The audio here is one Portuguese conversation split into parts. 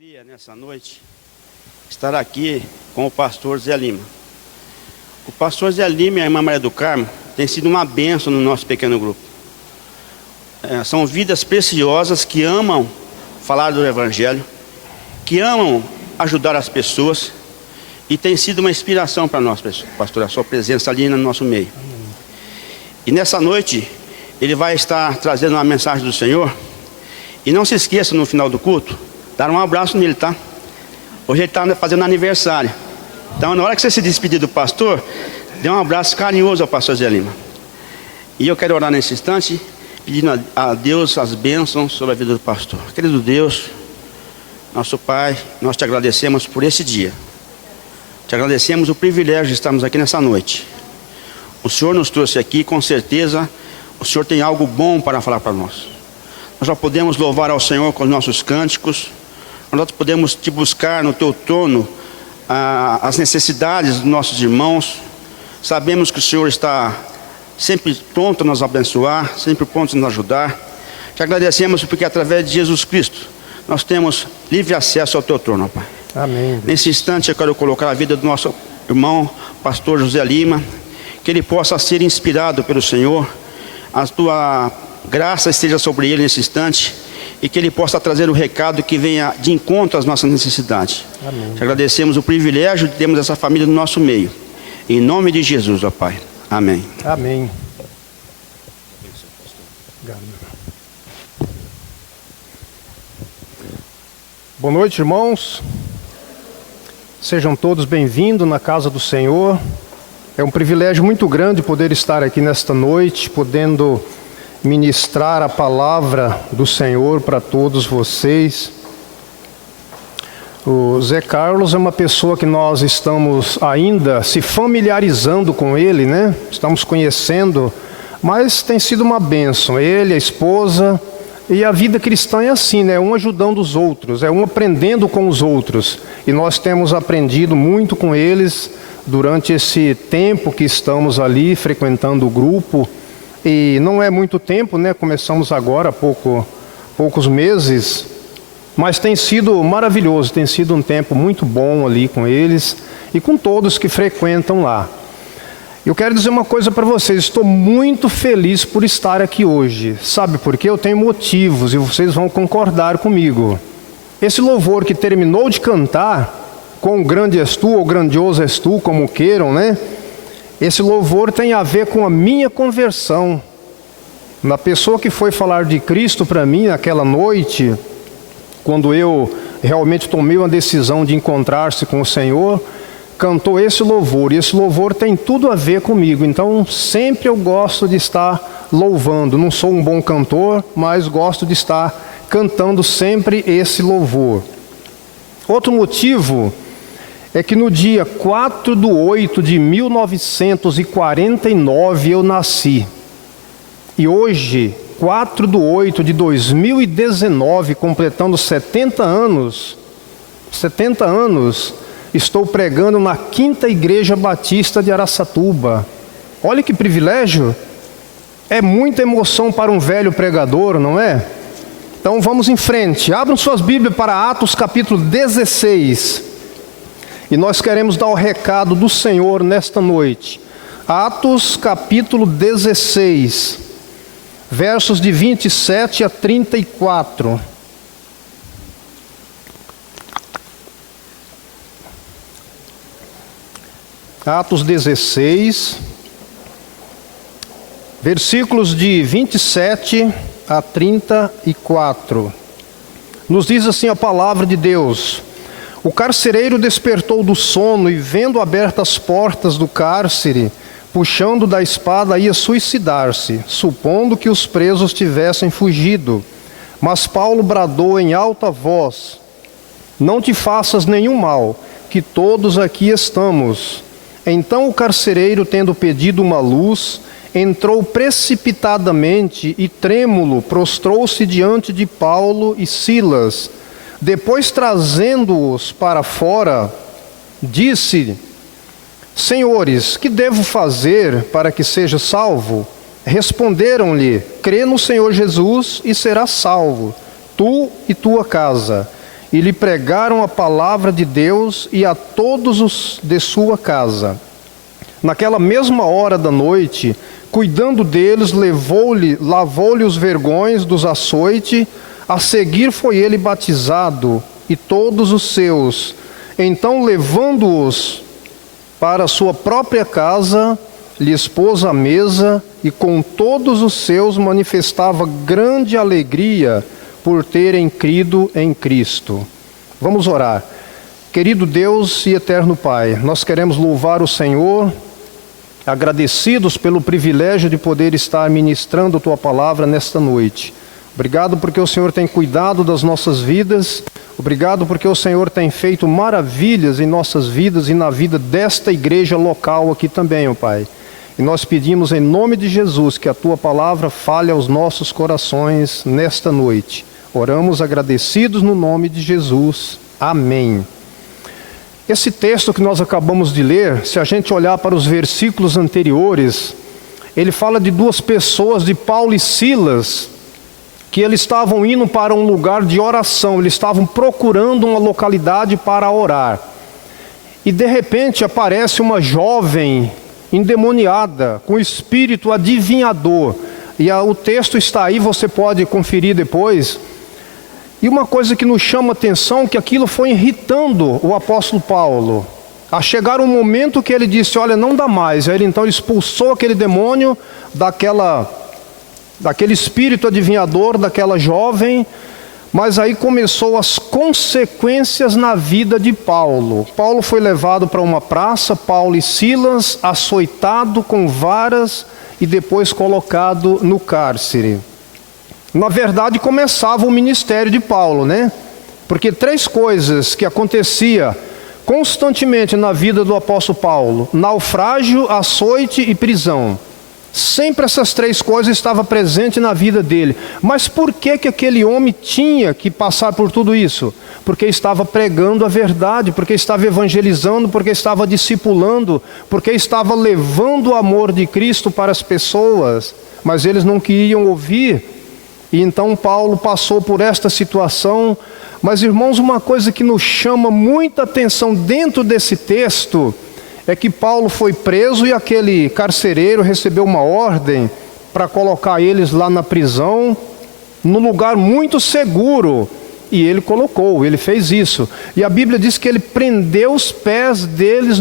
Alegria nessa noite estar aqui com o pastor Zé Lima. O pastor Zé Lima e a irmã Maria do Carmo têm sido uma bênção no nosso pequeno grupo. São vidas preciosas que amam falar do Evangelho, que amam ajudar as pessoas, e tem sido uma inspiração para nós, pastor, a sua presença ali no nosso meio. E nessa noite ele vai estar trazendo uma mensagem do Senhor. E não se esqueça, no final do culto, dar um abraço nele, tá? Hoje ele está fazendo aniversário. Então, na hora que você se despedir do pastor, dê um abraço carinhoso ao pastor Zé Lima. E eu quero orar nesse instante, pedindo a Deus as bênçãos sobre a vida do pastor. Querido Deus, nosso Pai, nós te agradecemos por esse dia. Te agradecemos o privilégio de estarmos aqui nessa noite. O Senhor nos trouxe aqui, com certeza, o Senhor tem algo bom para falar para nós. Nós já podemos louvar ao Senhor com os nossos cânticos. Nós podemos te buscar no teu trono as necessidades dos nossos irmãos. Sabemos que o Senhor está sempre pronto a nos abençoar, sempre pronto a nos ajudar. Te agradecemos porque através de Jesus Cristo nós temos livre acesso ao teu trono, Pai. Amém. Nesse instante eu quero colocar a vida do nosso irmão, pastor José Lima, que ele possa ser inspirado pelo Senhor, a tua graça esteja sobre ele nesse instante, e que ele possa trazer o recado que venha de encontro às nossas necessidades. Amém. Te agradecemos o privilégio de termos essa família no nosso meio. Em nome de Jesus, ó Pai. Amém. Amém. Boa noite, irmãos. Sejam todos bem-vindos na casa do Senhor. É um privilégio muito grande poder estar aqui nesta noite, podendo ministrar a palavra do Senhor para todos vocês. O Zé Carlos é uma pessoa que nós estamos ainda se familiarizando com ele, né? Estamos conhecendo, mas tem sido uma bênção. Ele, a esposa, e a vida cristã é assim, né? Um ajudando os outros, um aprendendo com os outros. E nós temos aprendido muito com eles durante esse tempo que estamos ali frequentando o grupo. E não é muito tempo, né? Começamos agora há poucos meses, mas tem sido maravilhoso, tem sido um tempo muito bom ali com eles e com todos que frequentam lá. Eu quero dizer uma coisa para vocês, estou muito feliz por estar aqui hoje. Sabe por quê? Eu tenho motivos e vocês vão concordar comigo. Esse louvor que terminou de cantar, quão grande és tu ou grandioso és tu, como queiram, né? Esse louvor tem a ver com a minha conversão. Na pessoa que foi falar de Cristo para mim naquela noite, quando eu realmente tomei uma decisão de encontrar-se com o Senhor, cantou esse louvor. E esse louvor tem tudo a ver comigo. Então sempre eu gosto de estar louvando. Não sou um bom cantor, mas gosto de estar cantando sempre esse louvor. Outro motivo é que no dia 4/8/1949 eu nasci. E hoje, 4/8/2019, completando 70 anos, estou pregando na 5ª Igreja Batista de Araçatuba. Olha que privilégio! É muita emoção para um velho pregador, não é? Então vamos em frente. Abram suas Bíblias para Atos capítulo 16. E nós queremos dar o recado do Senhor nesta noite. Atos capítulo 16, versos de 27 a 34. Atos 16, versículos de 27 a 34. Nos diz assim a palavra de Deus: o carcereiro despertou do sono e, vendo abertas as portas do cárcere, puxando da espada, ia suicidar-se, supondo que os presos tivessem fugido. Mas Paulo bradou em alta voz: não te faças nenhum mal, que todos aqui estamos. Então o carcereiro, tendo pedido uma luz, entrou precipitadamente e, trêmulo, prostrou-se diante de Paulo e Silas. Depois, trazendo-os para fora, disse: senhores, que devo fazer para que seja salvo? Responderam-lhe: crê no Senhor Jesus e serás salvo, tu e tua casa. e lhe pregaram a palavra de Deus e a todos os de sua casa. Naquela mesma hora da noite, cuidando deles, lavou-lhe os vergões dos açoites. A seguir foi ele batizado, e todos os seus. Então, levando-os para a sua própria casa, lhe expôs a mesa, e com todos os seus manifestava grande alegria por terem crido em Cristo. Vamos orar. Querido Deus e eterno Pai, nós queremos louvar o Senhor, agradecidos pelo privilégio de poder estar ministrando a Tua palavra nesta noite. Obrigado porque o Senhor tem cuidado das nossas vidas. Obrigado porque o Senhor tem feito maravilhas em nossas vidas e na vida desta igreja local aqui também, ó Pai. E nós pedimos em nome de Jesus que a Tua palavra fale aos nossos corações nesta noite. Oramos agradecidos no nome de Jesus. Amém. Esse texto que nós acabamos de ler, se a gente olhar para os versículos anteriores, ele fala de duas pessoas, de Paulo e Silas, que eles estavam indo para um lugar de oração, eles estavam procurando uma localidade para orar. E de repente aparece uma jovem endemoniada, com espírito adivinhador. E o texto está aí, você pode conferir depois. E uma coisa que nos chama a atenção, que aquilo foi irritando o apóstolo Paulo. A chegar um momento que ele disse, olha, não dá mais. Aí ele então expulsou aquele demônio daquele espírito adivinhador, daquela jovem. Mas aí começou as consequências na vida de Paulo. Paulo foi levado para uma praça, Paulo e Silas, açoitado com varas e depois colocado no cárcere. Na verdade, começava o ministério de Paulo, né? Porque três coisas que acontecia constantemente na vida do apóstolo Paulo: naufrágio, açoite e prisão. Sempre essas três coisas estavam presentes na vida dele. Mas por que aquele homem tinha que passar por tudo isso? Porque estava pregando a verdade, porque estava evangelizando, porque estava discipulando, porque estava levando o amor de Cristo para as pessoas. Mas eles não queriam ouvir. E então Paulo passou por esta situação. Mas, irmãos, uma coisa que nos chama muita atenção dentro desse texto é que Paulo foi preso e aquele carcereiro recebeu uma ordem para colocar eles lá na prisão, num lugar muito seguro. E ele fez isso. E a Bíblia diz que ele prendeu os pés deles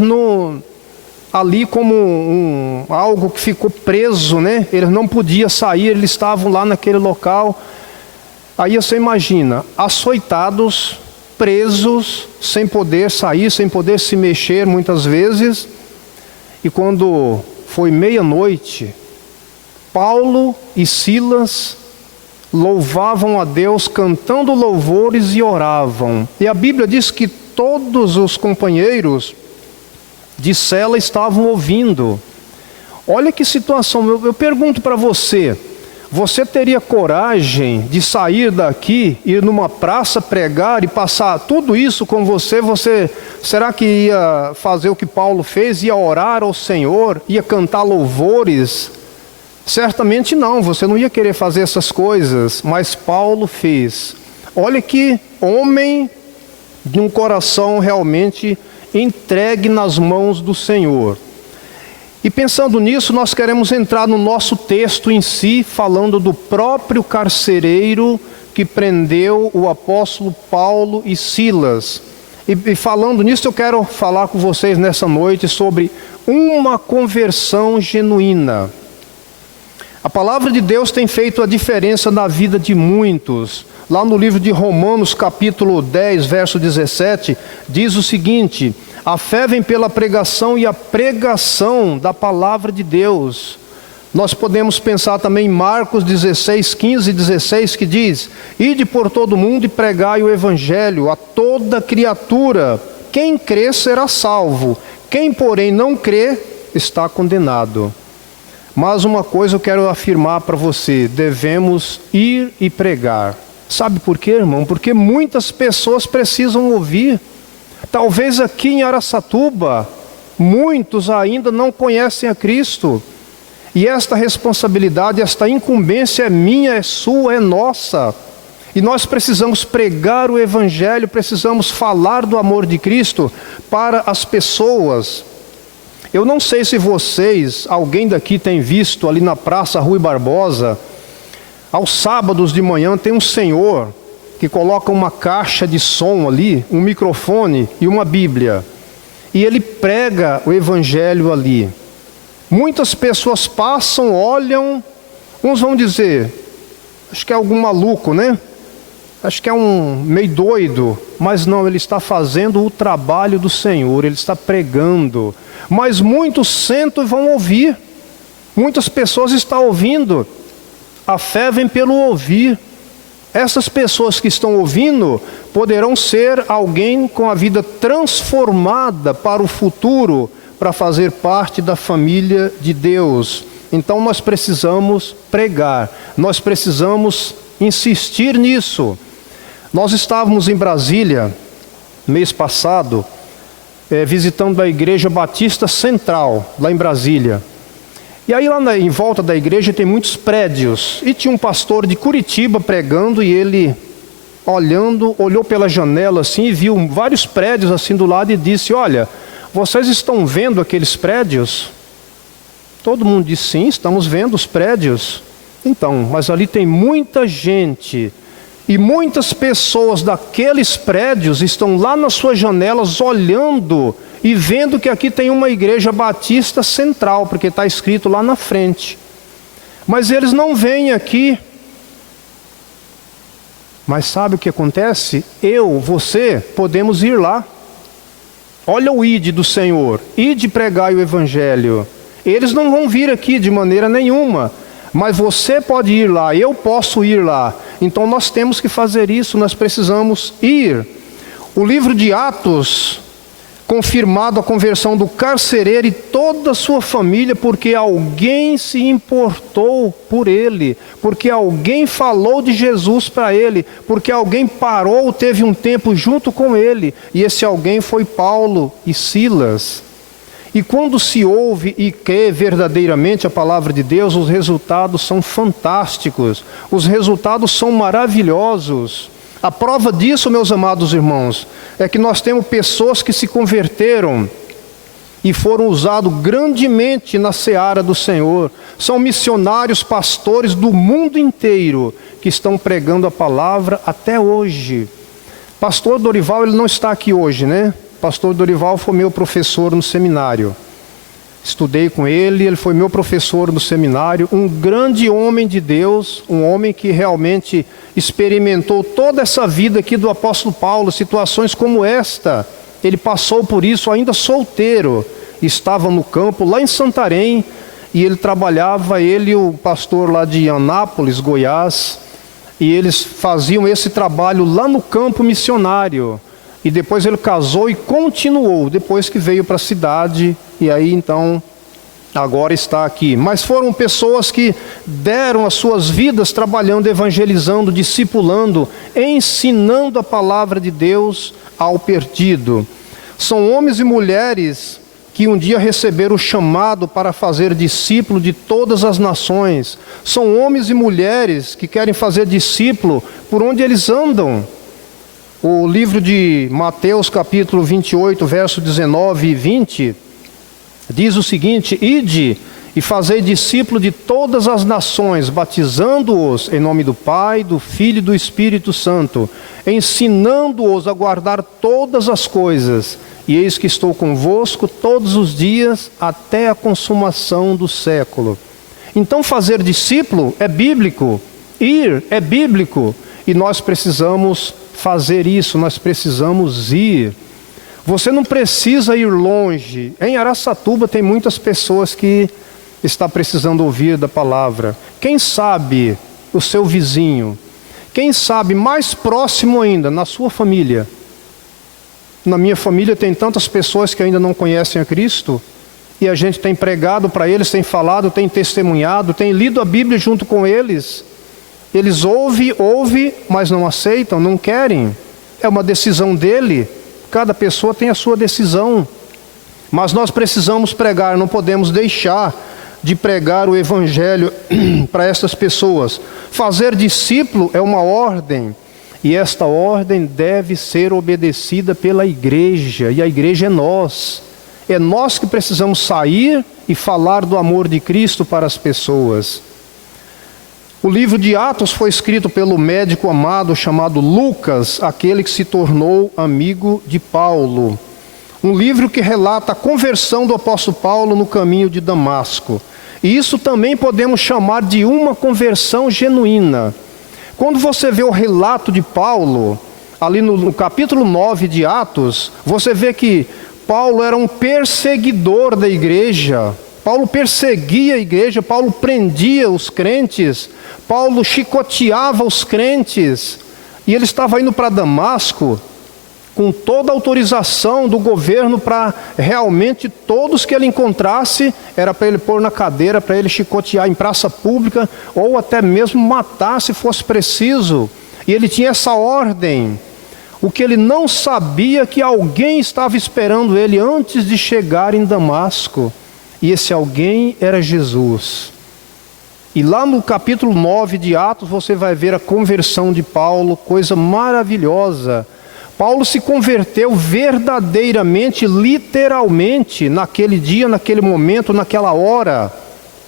ali como algo que ficou preso, né? Eles não podiam sair, eles estavam lá naquele local. Aí você imagina, açoitados, presos, sem poder sair, sem poder se mexer muitas vezes. E quando foi meia-noite, Paulo e Silas louvavam a Deus, cantando louvores e oravam. E a Bíblia diz que todos os companheiros de cela estavam ouvindo. Olha que situação. Eu pergunto para você, você teria coragem de sair daqui, ir numa praça, pregar e passar tudo isso com você? Você será que ia fazer o que Paulo fez? Ia orar ao Senhor? Ia cantar louvores? Certamente não, você não ia querer fazer essas coisas, mas Paulo fez. Olha que homem de um coração realmente entregue nas mãos do Senhor. E pensando nisso, nós queremos entrar no nosso texto em si, falando do próprio carcereiro que prendeu o apóstolo Paulo e Silas. E falando nisso, eu quero falar com vocês nessa noite sobre uma conversão genuína. A palavra de Deus tem feito a diferença na vida de muitos. Lá no livro de Romanos, capítulo 10, verso 17, diz o seguinte: a fé vem pela pregação e a pregação da palavra de Deus. Nós podemos pensar também em Marcos 16, 15 e 16, que diz: ide por todo o mundo e pregai o evangelho a toda criatura. Quem crê será salvo, quem porém não crê está condenado. Mas uma coisa eu quero afirmar para você: devemos ir e pregar. Sabe por quê, irmão? Porque muitas pessoas precisam ouvir. Talvez aqui em Araçatuba, muitos ainda não conhecem a Cristo. E esta responsabilidade, esta incumbência é minha, é sua, é nossa. E nós precisamos pregar o Evangelho, precisamos falar do amor de Cristo para as pessoas. Eu não sei se vocês, alguém daqui tem visto ali na Praça Rui Barbosa, aos sábados de manhã tem um senhor que coloca uma caixa de som ali, um microfone e uma Bíblia. E ele prega o Evangelho ali. Muitas pessoas passam, olham, uns vão dizer, acho que é algum maluco, né? Acho que é um meio doido, mas não, ele está fazendo o trabalho do Senhor, ele está pregando. Mas muitos sentam e vão ouvir, muitas pessoas estão ouvindo. A fé vem pelo ouvir. Essas pessoas que estão ouvindo poderão ser alguém com a vida transformada para o futuro, para fazer parte da família de Deus. Então nós precisamos pregar, nós precisamos insistir nisso. Nós estávamos em Brasília, mês passado, visitando a Igreja Batista Central, lá em Brasília. E aí lá em volta da igreja tem muitos prédios, e tinha um pastor de Curitiba pregando, e ele olhou pela janela assim, e viu vários prédios assim do lado, e disse: olha, vocês estão vendo aqueles prédios? Todo mundo disse: sim, estamos vendo os prédios. Então, mas ali tem muita gente, e muitas pessoas daqueles prédios estão lá nas suas janelas olhando e vendo que aqui tem uma igreja batista central, porque está escrito lá na frente. Mas eles não vêm aqui. Mas sabe o que acontece? Você, podemos ir lá. Olha o ide do Senhor, ide pregai o Evangelho. Eles não vão vir aqui de maneira nenhuma, mas você pode ir lá, eu posso ir lá. Então nós temos que fazer isso, nós precisamos ir. O livro de Atos, confirmado a conversão do carcereiro e toda a sua família, porque alguém se importou por ele, porque alguém falou de Jesus para ele, porque alguém parou, teve um tempo junto com ele, e esse alguém foi Paulo e Silas. E quando se ouve e crê verdadeiramente a palavra de Deus, os resultados são fantásticos, os resultados são maravilhosos. A prova disso, meus amados irmãos, é que nós temos pessoas que se converteram e foram usados grandemente na seara do Senhor. São missionários, pastores do mundo inteiro que estão pregando a palavra até hoje. Pastor Dorival, ele não está aqui hoje, né? Pastor Dorival foi meu professor no seminário. Estudei com ele, ele foi meu professor no seminário, um grande homem de Deus, um homem que realmente experimentou toda essa vida aqui do apóstolo Paulo, situações como esta. Ele passou por isso ainda solteiro, estava no campo lá em Santarém, e ele trabalhava, ele e o pastor lá de Anápolis, Goiás, e eles faziam esse trabalho lá no campo missionário. E depois ele casou e continuou, depois que veio para a cidade, e aí então, agora está aqui. Mas foram pessoas que deram as suas vidas trabalhando, evangelizando, discipulando, ensinando a palavra de Deus ao perdido. São homens e mulheres que um dia receberam o chamado para fazer discípulo de todas as nações. São homens e mulheres que querem fazer discípulo por onde eles andam. O livro de Mateus, capítulo 28, verso 19 e 20, diz o seguinte: ide e fazei discípulo de todas as nações, batizando-os em nome do Pai, do Filho e do Espírito Santo, ensinando-os a guardar todas as coisas, e eis que estou convosco todos os dias até a consumação do século. Então fazer discípulo é bíblico, ir é bíblico, e nós precisamos fazer isso, nós precisamos ir. Você não precisa ir longe. Em Araçatuba tem muitas pessoas que estão precisando ouvir da palavra. Quem sabe o seu vizinho, quem sabe mais próximo ainda, na sua família. Na minha família tem tantas pessoas que ainda não conhecem a Cristo, e a gente tem pregado para eles, tem falado, tem testemunhado, tem lido a Bíblia junto com eles. Eles ouvem, mas não aceitam, não querem. É uma decisão dele. Cada pessoa tem a sua decisão. Mas nós precisamos pregar, não podemos deixar de pregar o Evangelho para essas pessoas. Fazer discípulo é uma ordem. E esta ordem deve ser obedecida pela igreja, e a igreja é nós. É nós que precisamos sair e falar do amor de Cristo para as pessoas. O livro de Atos foi escrito pelo médico amado chamado Lucas, aquele que se tornou amigo de Paulo. Um livro que relata a conversão do apóstolo Paulo no caminho de Damasco. E isso também podemos chamar de uma conversão genuína. Quando você vê o relato de Paulo, ali no capítulo 9 de Atos, você vê que Paulo era um perseguidor da igreja. Paulo perseguia a igreja, Paulo prendia os crentes, Paulo chicoteava os crentes. E ele estava indo para Damasco com toda a autorização do governo para realmente todos que ele encontrasse, era para ele pôr na cadeira, para ele chicotear em praça pública, ou até mesmo matar se fosse preciso. E ele tinha essa ordem. O que ele não sabia é que alguém estava esperando ele antes de chegar em Damasco. E esse alguém era Jesus. E lá no capítulo 9 de Atos você vai ver a conversão de Paulo, coisa maravilhosa. Paulo se converteu verdadeiramente, literalmente, naquele dia, naquele momento, naquela hora.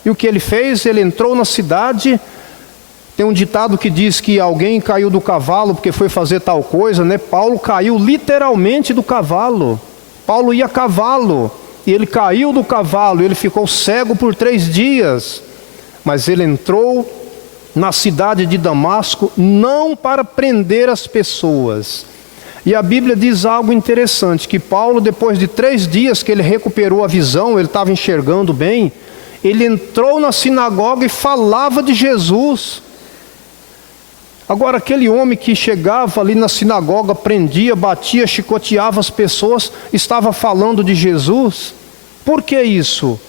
E o que ele fez? Ele entrou na cidade. Tem um ditado que diz que alguém caiu do cavalo porque foi fazer tal coisa, né? Paulo caiu literalmente do cavalo. Paulo ia a cavalo, e ele caiu do cavalo, ele ficou cego por 3 dias. Mas ele entrou na cidade de Damasco, não para prender as pessoas. E a Bíblia diz algo interessante, que Paulo, depois de 3 dias que ele recuperou a visão, ele estava enxergando bem, ele entrou na sinagoga e falava de Jesus. Agora, aquele homem que chegava ali na sinagoga, prendia, batia, chicoteava as pessoas, estava falando de Jesus. Por que isso?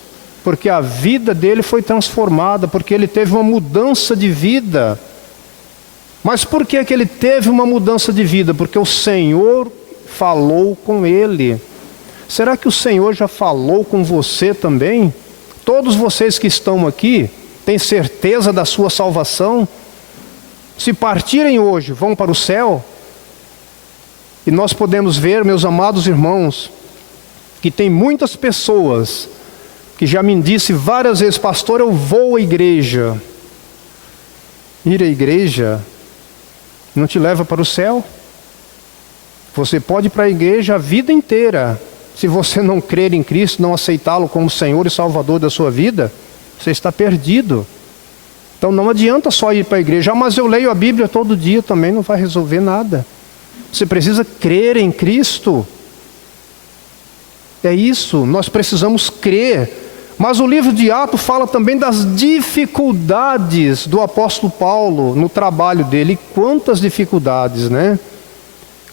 Porque a vida dele foi transformada, porque ele teve uma mudança de vida. Mas por que ele teve uma mudança de vida? Porque o Senhor falou com ele. Será que o Senhor já falou com você também? Todos vocês que estão aqui, têm certeza da sua salvação? Se partirem hoje, vão para o céu? E nós podemos ver, meus amados irmãos, que tem muitas pessoas que já me disse várias vezes: pastor, eu vou à igreja. Ir à igreja não te leva para o céu. Você pode ir para a igreja a vida inteira. Se você não crer em Cristo, não aceitá-lo como Senhor e Salvador da sua vida, você está perdido. Então não adianta só ir para a igreja. Mas eu leio a Bíblia todo dia, também não vai resolver nada. Você precisa crer em Cristo. É isso, nós precisamos crer. Mas o livro de Atos fala também das dificuldades do apóstolo Paulo no trabalho dele. E quantas dificuldades, né?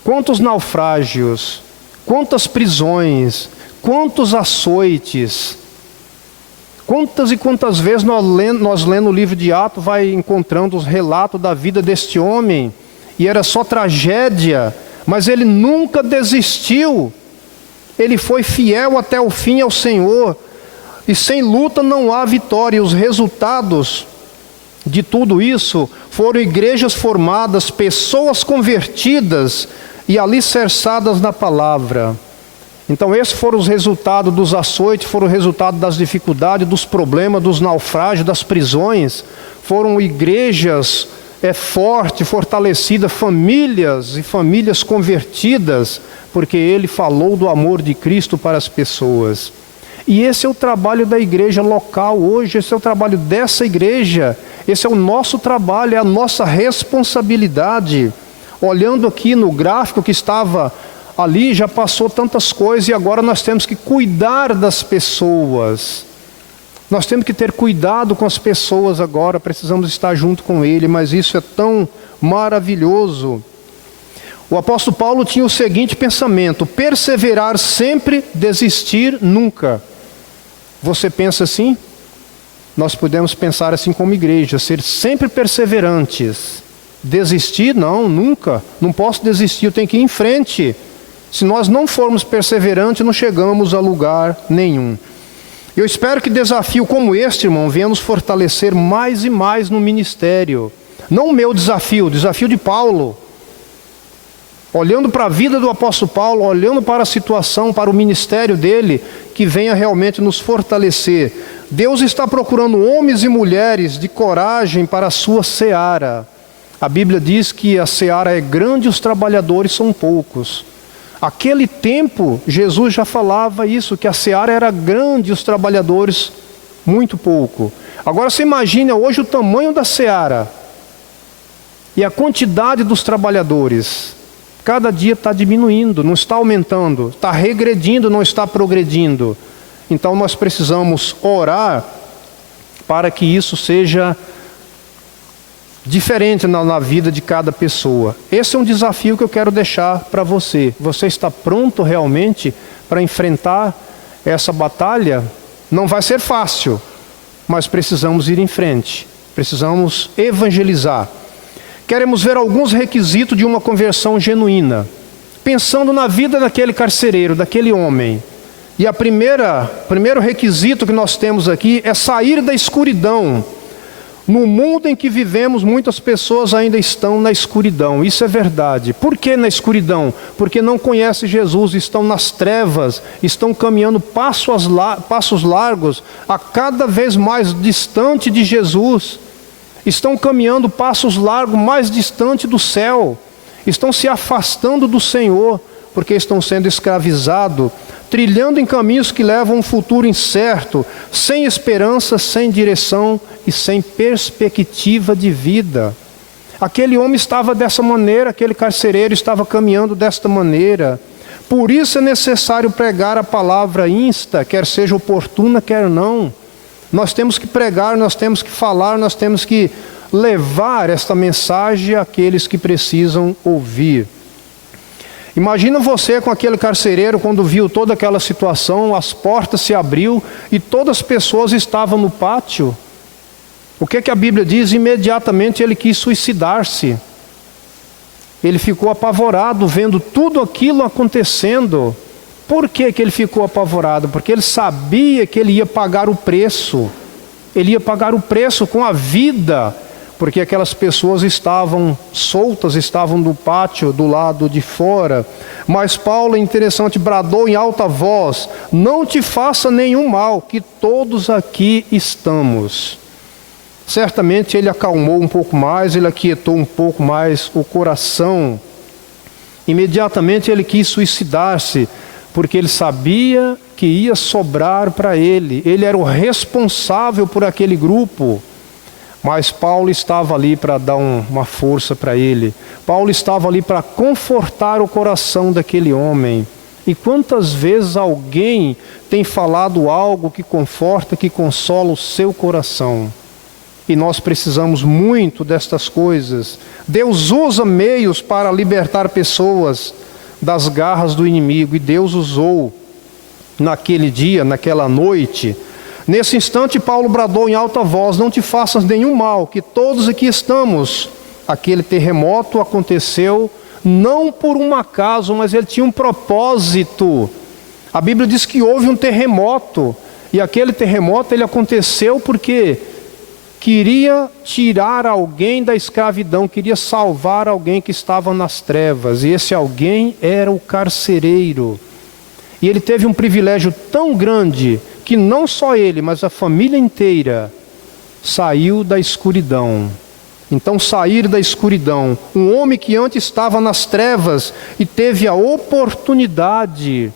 Quantos naufrágios, quantas prisões, quantos açoites. Quantas e quantas vezes nós lendo o livro de Atos vai encontrando os relatos da vida deste homem. E era só tragédia, mas ele nunca desistiu. Ele foi fiel até o fim ao Senhor. E sem luta não há vitória. E os resultados de tudo isso foram igrejas formadas, pessoas convertidas e alicerçadas na palavra. Então esses foram os resultados dos açoites, foram o resultado das dificuldades, dos problemas, dos naufrágios, das prisões. Foram igrejas fortes, fortalecidas, famílias e famílias convertidas, porque ele falou do amor de Cristo para as pessoas. E esse é o trabalho da igreja local hoje, esse é o trabalho dessa igreja, esse é o nosso trabalho, é a nossa responsabilidade. Olhando aqui no gráfico que estava ali, já passou tantas coisas e agora nós temos que cuidar das pessoas. Nós temos que ter cuidado com as pessoas agora, precisamos estar junto com Ele, mas isso é tão maravilhoso. O apóstolo Paulo tinha o seguinte pensamento: perseverar sempre, desistir nunca. Você pensa assim? Nós podemos pensar assim como igreja, ser sempre perseverantes. Desistir? Não, nunca. Não posso desistir, eu tenho que ir em frente. Se nós não formos perseverantes, não chegamos a lugar nenhum. Eu espero que desafio como este, irmão, venha nos fortalecer mais e mais no ministério. Não o meu desafio, o desafio de Paulo. olhando para a vida do apóstolo Paulo, olhando para a situação, para o ministério dele, que venha realmente nos fortalecer. Deus está procurando homens e mulheres de coragem para a sua seara. A Bíblia diz que a seara é grande e os trabalhadores são poucos. Aquele tempo, Jesus já falava isso, que a seara era grande e os trabalhadores muito pouco. Agora você imagina hoje o tamanho da seara e a quantidade dos trabalhadores. Cada dia está diminuindo, não está aumentando, está regredindo, não está progredindo. Então nós precisamos orar para que isso seja diferente na vida de cada pessoa. Esse é um desafio que eu quero deixar para você. Você está pronto realmente para enfrentar essa batalha? Não vai ser fácil, mas precisamos ir em frente. Precisamos evangelizar. Queremos ver alguns requisitos de uma conversão genuína. Pensando na vida daquele carcereiro, daquele homem. E primeiro requisito que nós temos aqui é sair da escuridão. No mundo em que vivemos, muitas pessoas ainda estão na escuridão. Isso é verdade. Por que na escuridão? Porque não conhecem Jesus, estão nas trevas, estão caminhando passos largos, a cada vez mais distante de Jesus. Estão caminhando passos largos, mais distante do céu. Estão se afastando do Senhor, porque estão sendo escravizados, trilhando em caminhos que levam a um futuro incerto, sem esperança, sem direção e sem perspectiva de vida. Aquele homem estava dessa maneira, aquele carcereiro estava caminhando desta maneira. Por isso é necessário pregar a palavra insta, quer seja oportuna, quer não. Nós temos que pregar, nós temos que falar, nós temos que levar esta mensagem àqueles que precisam ouvir. Imagina você com aquele carcereiro, quando viu toda aquela situação, as portas se abriu e todas as pessoas estavam no pátio. O que a Bíblia diz? Imediatamente ele quis suicidar-se. Ele ficou apavorado vendo tudo aquilo acontecendo. Por que ele ficou apavorado? Porque ele sabia que ele ia pagar o preço. Ele ia pagar o preço com a vida, porque aquelas pessoas estavam soltas, estavam no pátio do lado de fora. Mas Paulo, é interessante, bradou em alta voz: não te faça nenhum mal, que todos aqui estamos. Certamente ele acalmou um pouco mais, ele aquietou um pouco mais o coração. Imediatamente ele quis suicidar-se, porque ele sabia que ia sobrar para ele. Ele era o responsável por aquele grupo. Mas Paulo estava ali para dar uma força para ele. Paulo estava ali para confortar o coração daquele homem. E quantas vezes alguém tem falado algo que conforta, que consola o seu coração? E nós precisamos muito destas coisas. Deus usa meios para libertar pessoas das garras do inimigo. E Deus usou naquele dia, naquela noite. Nesse instante Paulo bradou em alta voz: não te faças nenhum mal, que todos aqui estamos. Aquele terremoto aconteceu não por um acaso, mas ele tinha um propósito. A Bíblia diz que houve um terremoto, e aquele terremoto ele aconteceu porque queria tirar alguém da escravidão, queria salvar alguém que estava nas trevas, e esse alguém era o carcereiro. E ele teve um privilégio tão grande que não só ele, mas a família inteira saiu da escuridão. Então, sair da escuridão, um homem que antes estava nas trevas e teve a oportunidade,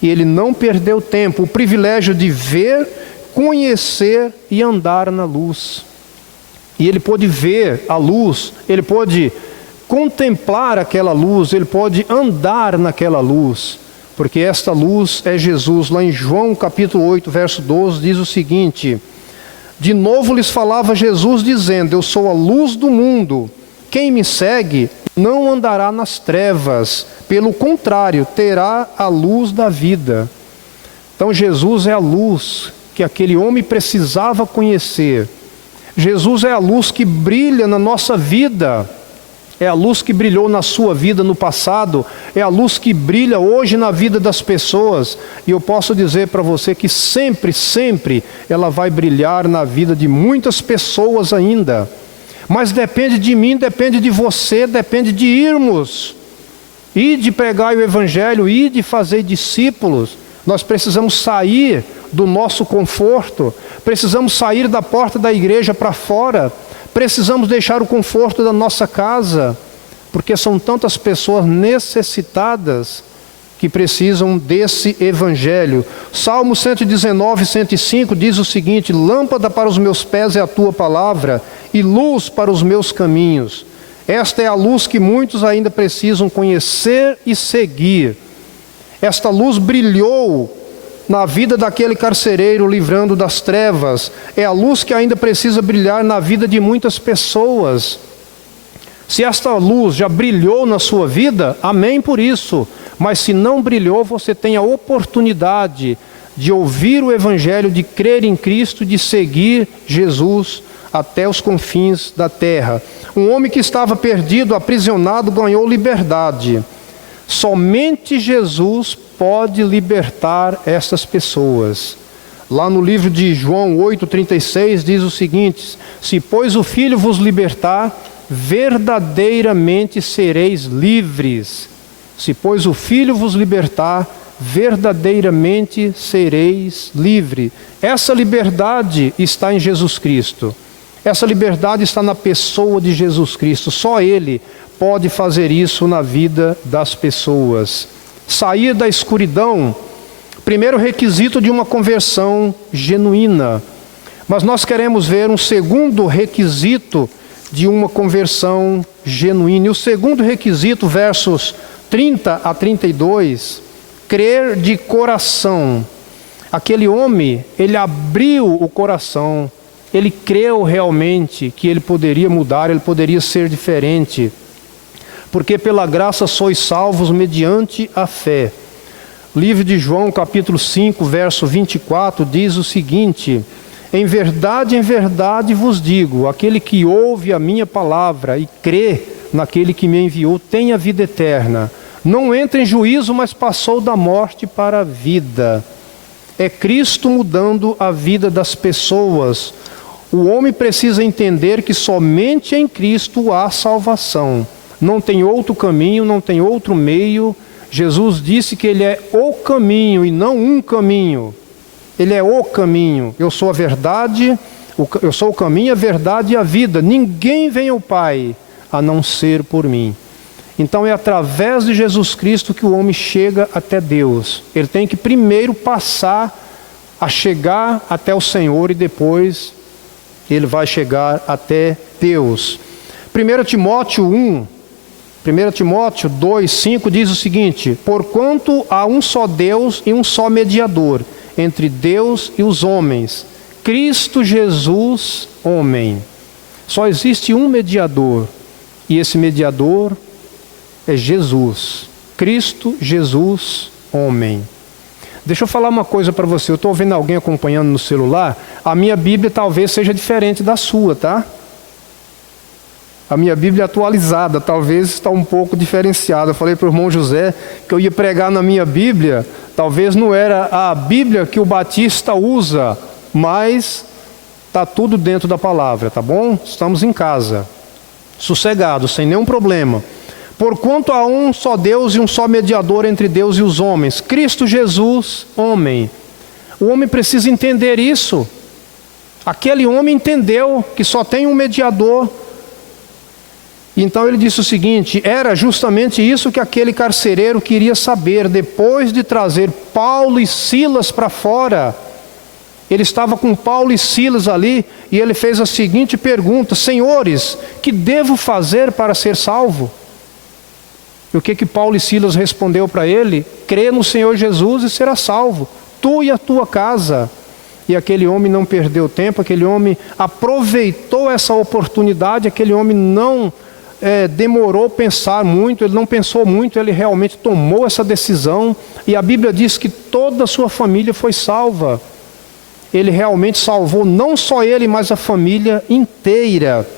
e ele não perdeu tempo, o privilégio de ver, conhecer e andar na luz. E ele pôde ver a luz, ele pôde contemplar aquela luz, ele pôde andar naquela luz, porque esta luz é Jesus. Lá em João capítulo 8, verso 12, diz o seguinte: de novo lhes falava Jesus dizendo: eu sou a luz do mundo, quem me segue não andará nas trevas, pelo contrário, terá a luz da vida. Então Jesus é a luz que aquele homem precisava conhecer. Jesus é a luz que brilha na nossa vida, é a luz que brilhou na sua vida no passado, é a luz que brilha hoje na vida das pessoas, e eu posso dizer para você que sempre, sempre ela vai brilhar na vida de muitas pessoas ainda. Mas depende de mim, depende de você, depende de irmos Ide pregar o Evangelho, ide fazer discípulos. Nós precisamos sair do nosso conforto, precisamos sair da porta da igreja para fora, precisamos deixar o conforto da nossa casa, porque são tantas pessoas necessitadas que precisam desse Evangelho. Salmo 119, 105 diz o seguinte: lâmpada para os meus pés é a tua palavra e luz para os meus caminhos. Esta é a luz que muitos ainda precisam conhecer e seguir. Esta luz brilhou na vida daquele carcereiro, livrando das trevas. É a luz que ainda precisa brilhar na vida de muitas pessoas. Se esta luz já brilhou na sua vida, amém por isso. Mas se não brilhou, você tem a oportunidade de ouvir o Evangelho, de crer em Cristo, de seguir Jesus até os confins da terra. Um homem que estava perdido, aprisionado, ganhou liberdade. Somente Jesus pode libertar essas pessoas. Lá no livro de João 8,36 diz o seguinte: se pois o Filho vos libertar, verdadeiramente sereis livres. Se pois o Filho vos libertar, verdadeiramente sereis livres. Essa liberdade está em Jesus Cristo. Essa liberdade está na pessoa de Jesus Cristo. Só Ele pode fazer isso na vida das pessoas. Sair da escuridão, primeiro requisito de uma conversão genuína. Mas nós queremos ver um segundo requisito de uma conversão genuína. E o segundo requisito, versos 30 a 32, crer de coração. Aquele homem, ele abriu o coração, ele creu realmente que ele poderia mudar, ele poderia ser diferente. Porque pela graça sois salvos mediante a fé. Livro de João, capítulo 5, verso 24, diz o seguinte: em verdade vos digo, aquele que ouve a minha palavra e crê naquele que me enviou, tem a vida eterna. Não entra em juízo, mas passou da morte para a vida. É Cristo mudando a vida das pessoas. O homem precisa entender que somente em Cristo há salvação. Não tem outro caminho, não tem outro meio. Jesus disse que Ele é o caminho e não um caminho. Ele é o caminho. Eu sou a verdade, eu sou o caminho, a verdade e a vida. Ninguém vem ao Pai a não ser por mim. Então é através de Jesus Cristo que o homem chega até Deus. Ele tem que primeiro passar a chegar até o Senhor e depois ele vai chegar até Deus. 1 Timóteo 2:5 diz o seguinte: porquanto há um só Deus e um só mediador entre Deus e os homens, Cristo Jesus, homem. Só existe um mediador, e esse mediador é Jesus. Cristo Jesus, homem. Deixa eu falar uma coisa para você. Eu estou vendo alguém acompanhando no celular. A minha Bíblia talvez seja diferente da sua, tá? A minha Bíblia atualizada, talvez está um pouco diferenciada. Eu falei para o irmão José que eu ia pregar na minha Bíblia. Talvez não era a Bíblia que o Batista usa, mas está tudo dentro da palavra, tá bom? Estamos em casa, sossegados, sem nenhum problema. Porquanto há um só Deus e um só mediador entre Deus e os homens, Cristo Jesus, homem. O homem precisa entender isso. Aquele homem entendeu que só tem um mediador. Então ele disse o seguinte: era justamente isso que aquele carcereiro queria saber. Depois de trazer Paulo e Silas para fora, ele estava com Paulo e Silas ali, e ele fez a seguinte pergunta: senhores, que devo fazer para ser salvo? E o que Paulo e Silas respondeu para ele? Crê no Senhor Jesus e será salvo, tu e a tua casa. E aquele homem não perdeu tempo, aquele homem aproveitou essa oportunidade, aquele homem não demorou a pensar muito, ele não pensou muito, ele realmente tomou essa decisão. E a Bíblia diz que toda a sua família foi salva. Ele realmente salvou não só ele, mas a família inteira.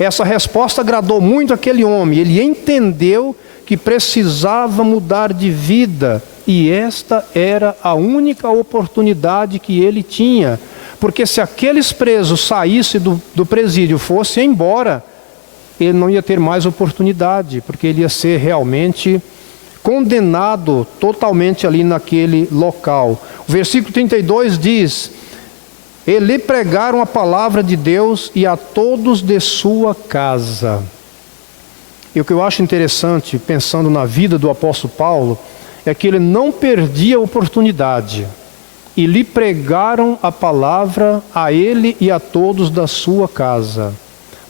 Essa resposta agradou muito aquele homem. Ele entendeu que precisava mudar de vida. E esta era a única oportunidade que ele tinha. Porque se aqueles presos saíssem do presídio e fossem embora, ele não ia ter mais oportunidade, porque ele ia ser realmente condenado totalmente ali naquele local. O versículo 32 diz: e lhe pregaram a palavra de Deus e a todos de sua casa. E o que eu acho interessante, pensando na vida do apóstolo Paulo, é que ele não perdia a oportunidade. E lhe pregaram a palavra a ele e a todos da sua casa.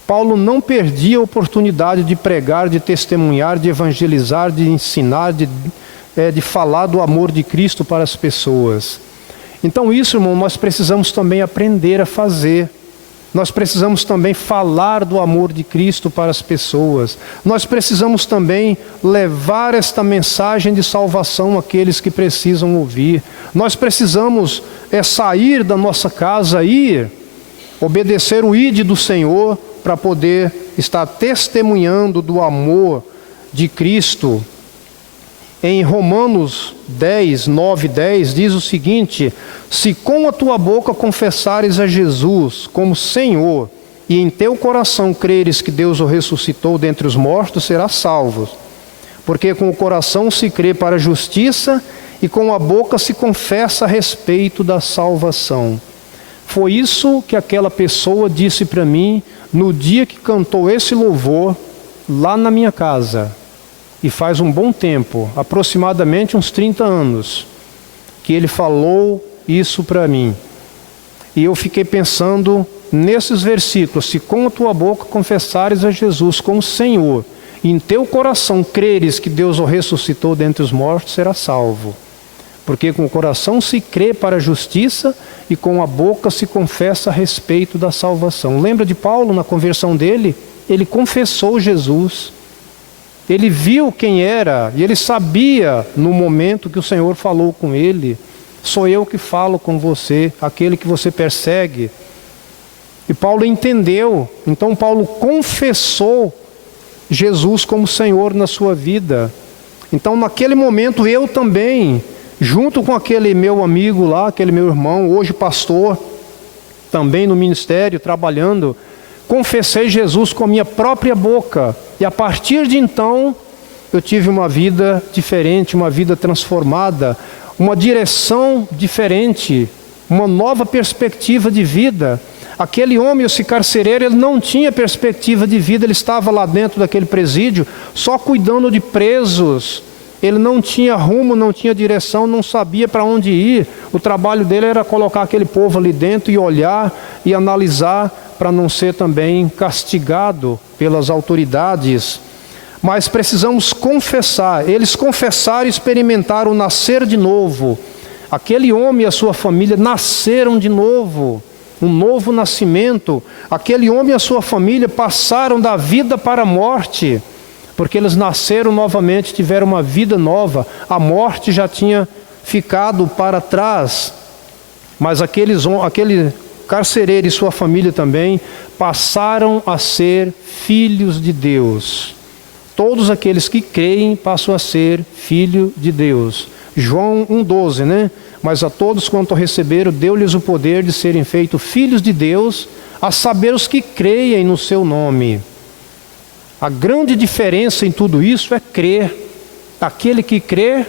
Paulo não perdia a oportunidade de pregar, de testemunhar, de evangelizar, de ensinar, de falar do amor de Cristo para as pessoas. Então isso, irmão, nós precisamos também aprender a fazer. Nós precisamos também falar do amor de Cristo para as pessoas. Nós precisamos também levar esta mensagem de salvação àqueles que precisam ouvir. Nós precisamos sair da nossa casa, ir, obedecer o ide do Senhor, para poder estar testemunhando do amor de Cristo. Em Romanos 10, 9 e 10, diz o seguinte: se com a tua boca confessares a Jesus como Senhor, e em teu coração creres que Deus o ressuscitou dentre os mortos, serás salvo. Porque com o coração se crê para a justiça, e com a boca se confessa a respeito da salvação. Foi isso que aquela pessoa disse para mim no dia que cantou esse louvor lá na minha casa. E faz um bom tempo, aproximadamente uns 30 anos, que ele falou isso para mim. E eu fiquei pensando nesses versículos: se com a tua boca confessares a Jesus como Senhor, e em teu coração creres que Deus o ressuscitou dentre os mortos, serás salvo. Porque com o coração se crê para a justiça, e com a boca se confessa a respeito da salvação. Lembra de Paulo, na conversão dele? Ele confessou Jesus. Ele viu quem era, e ele sabia no momento que o Senhor falou com ele: sou eu que falo com você, aquele que você persegue. E Paulo entendeu. Então Paulo confessou Jesus como Senhor na sua vida. Então naquele momento eu também, junto com aquele meu amigo lá, aquele meu irmão, hoje pastor, também no ministério, trabalhando, confessei Jesus com a minha própria boca. E a partir de então, eu tive uma vida diferente, uma vida transformada, uma direção diferente, uma nova perspectiva de vida. Aquele homem, esse carcereiro, ele não tinha perspectiva de vida, ele estava lá dentro daquele presídio, só cuidando de presos. Ele não tinha rumo, não tinha direção, não sabia para onde ir. O trabalho dele era colocar aquele povo ali dentro e olhar e analisar, para não ser também castigado pelas autoridades. Mas precisamos confessar. Eles confessaram e experimentaram o nascer de novo. Aquele homem e a sua família nasceram de novo, um novo nascimento. Aquele homem e a sua família passaram da vida para a morte, porque eles nasceram novamente, tiveram uma vida nova. A morte já tinha ficado para trás, mas aquele carcereiro e sua família também passaram a ser filhos de Deus. Todos aqueles que creem passam a ser filho de Deus. João 1,12, né? Mas a todos quanto receberam, deu-lhes o poder de serem feitos filhos de Deus, a saber os que creem no seu nome. A grande diferença em tudo isso é crer. Aquele que crê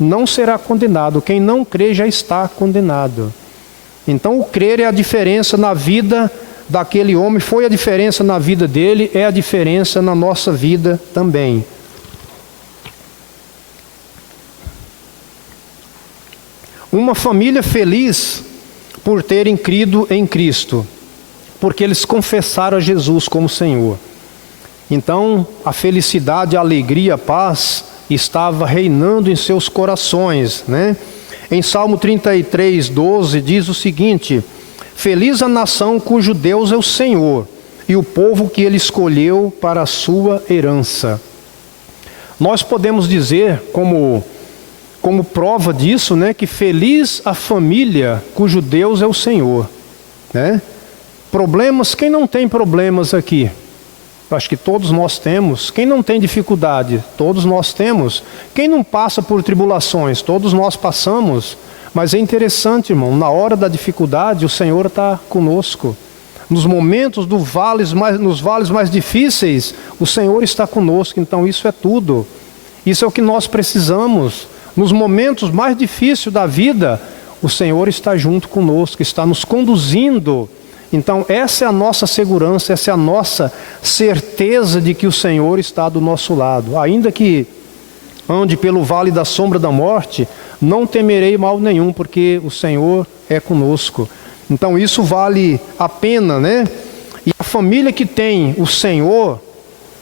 não será condenado. Quem não crê já está condenado. Então o crer é a diferença na vida daquele homem, foi a diferença na vida dele, é a diferença na nossa vida também. Uma família feliz por terem crido em Cristo, porque eles confessaram a Jesus como Senhor. Então a felicidade, a alegria, a paz estava reinando em seus corações, né? Em Salmo 33, 12, diz o seguinte: feliz a nação cujo Deus é o Senhor, e o povo que ele escolheu para a sua herança. Nós podemos dizer, como prova disso, né, que feliz a família cujo Deus é o Senhor, né? Problemas, quem não tem problemas aqui? Acho que todos nós temos. Quem não tem dificuldade? Todos nós temos. Quem não passa por tribulações? Todos nós passamos. Mas é interessante, irmão, na hora da dificuldade o Senhor está conosco. nos momentos nos vales mais difíceis, o Senhor está conosco. Então isso é tudo. Isso é o que nós precisamos. Nos momentos mais difíceis da vida, o Senhor está junto conosco, está nos conduzindo. Então essa é a nossa segurança, essa é a nossa certeza de que o Senhor está do nosso lado. Ainda que ande pelo vale da sombra da morte, não temerei mal nenhum, porque o Senhor é conosco. Então isso vale a pena, né? E a família que tem o Senhor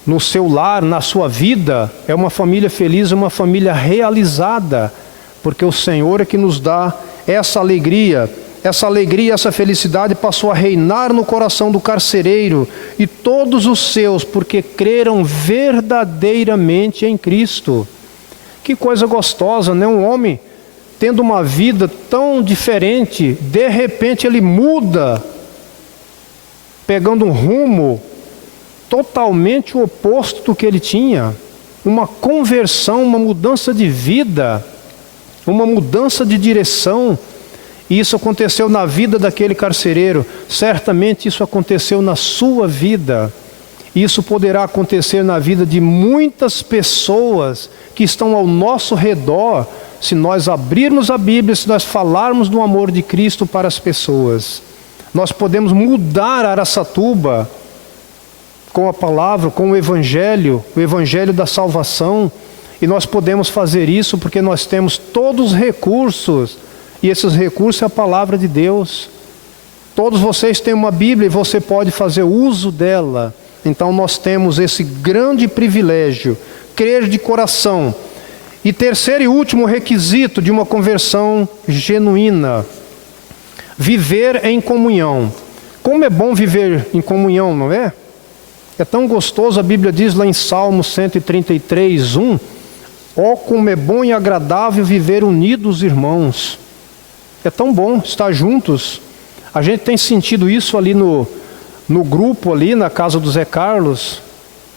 no seu lar, na sua vida, é uma família feliz, é uma família realizada, porque o Senhor é que nos dá essa alegria, essa felicidade passou a reinar no coração do carcereiro e todos os seus, porque creram verdadeiramente em Cristo. Que coisa gostosa, né? Um homem tendo uma vida tão diferente, de repente ele muda, pegando um rumo totalmente oposto do que ele tinha. Uma conversão, uma mudança de vida, uma mudança de direção. E isso aconteceu na vida daquele carcereiro. Certamente isso aconteceu na sua vida. Isso poderá acontecer na vida de muitas pessoas que estão ao nosso redor, se nós abrirmos a Bíblia, se nós falarmos do amor de Cristo para as pessoas. Nós podemos mudar Araçatuba com a palavra, com o Evangelho da salvação. E nós podemos fazer isso porque nós temos todos os recursos. E esses recursos é a palavra de Deus. Todos vocês têm uma Bíblia e você pode fazer uso dela. Então nós temos esse grande privilégio, crer de coração. E terceiro e último requisito de uma conversão genuína: viver em comunhão. Como é bom viver em comunhão, não é? É tão gostoso, a Bíblia diz lá em Salmo 133, 1: ó, como é bom e agradável viver unidos, irmãos. É tão bom estar juntos. A gente tem sentido isso ali no grupo, ali na casa do Zé Carlos.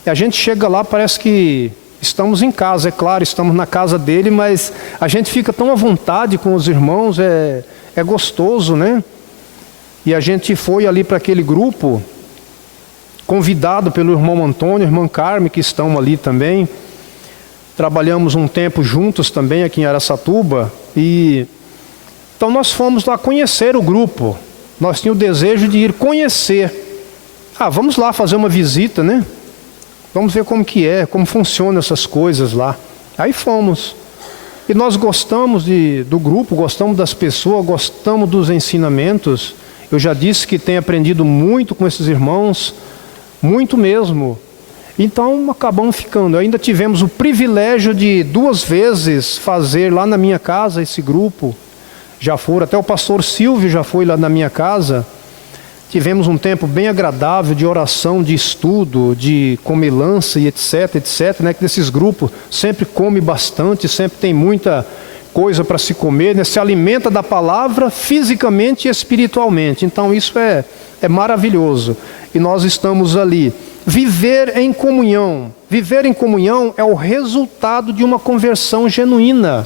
E a gente chega lá, parece que estamos em casa, é claro, estamos na casa dele, mas a gente fica tão à vontade com os irmãos, é gostoso, né? E a gente foi ali para aquele grupo, convidado pelo irmão Antônio, irmã Carme, que estão ali também. Trabalhamos um tempo juntos também aqui em Araçatuba. E então nós fomos lá conhecer o grupo. Nós tínhamos o desejo de ir conhecer. Vamos lá fazer uma visita, né? Vamos ver como que é, como funcionam essas coisas lá. Aí fomos. E nós gostamos do grupo, gostamos das pessoas, gostamos dos ensinamentos. Eu já disse que tenho aprendido muito com esses irmãos, muito mesmo. Então acabamos ficando. Ainda tivemos o privilégio de 2 vezes fazer lá na minha casa esse grupo. Já foram, até o pastor Silvio já foi lá na minha casa. Tivemos um tempo bem agradável de oração, de estudo, de comilança e etc, né? Que desses grupos sempre come bastante, sempre tem muita coisa para se comer, né? Se alimenta da palavra fisicamente e espiritualmente. Então isso é maravilhoso. E nós estamos ali. Viver em comunhão. Viver em comunhão é o resultado de uma conversão genuína.